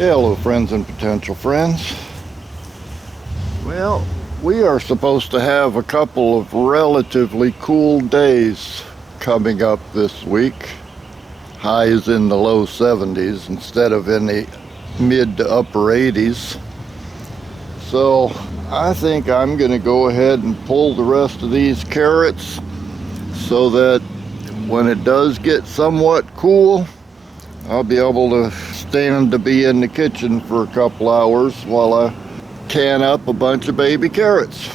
Hello friends and potential friends. Well, we are supposed to have a couple of relatively cool days coming up this week. Highs in the low 70s instead of in the mid to upper 80s. So I think I'm going to go ahead and pull the rest of these carrots so that when it does get somewhat cool, I'll be able to stand to be in the kitchen for a couple hours while I can up a bunch of baby carrots.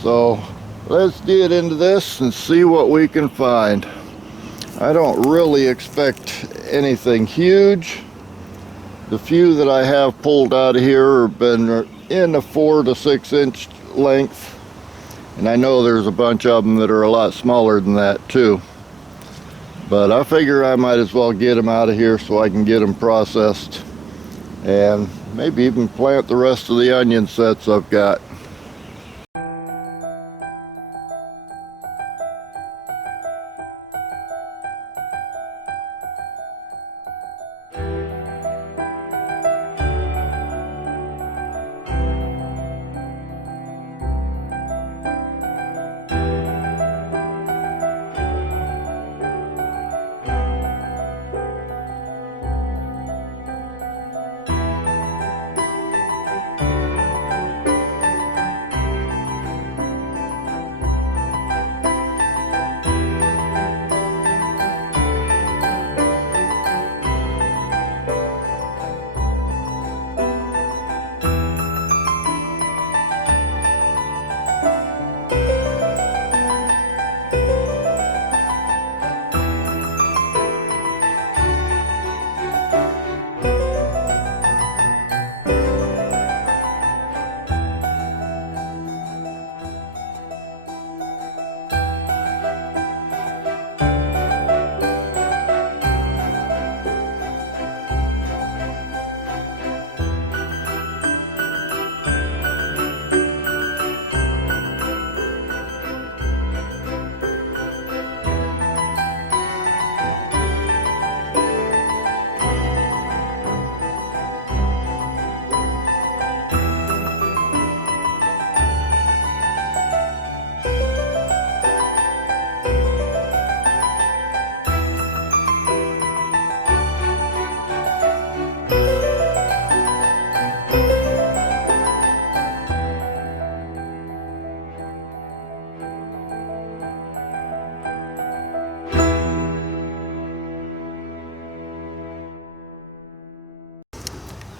So let's get into this and see what we can find. I don't really expect anything huge. The few that I have pulled out of here have been in a 4 to 6 inch length, and I know there's a bunch of them that are a lot smaller than that too. But I figure I might as well get them out of here so I can get them processed and maybe even plant the rest of the onion sets I've got.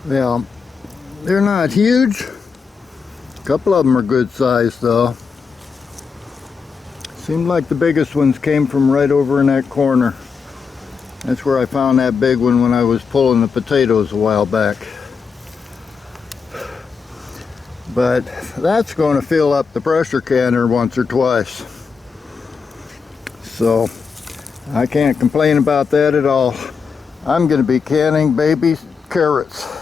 Well, they're not huge. A couple of them are good size though. Seemed like the biggest ones came from right over in that corner. That's where I found that big one when I was pulling the potatoes a while back. But that's going to fill up the pressure canner once or twice. So I can't complain about that at all. I'm going to be canning baby carrots.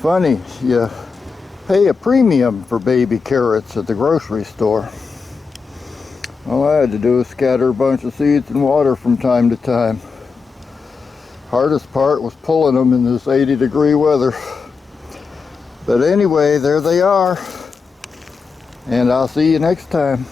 Funny, you pay a premium for baby carrots at the grocery store. All I had to do was scatter a bunch of seeds and water from time to time. Hardest part was pulling them in this 80-degree weather. But anyway, there they are. And I'll see you next time.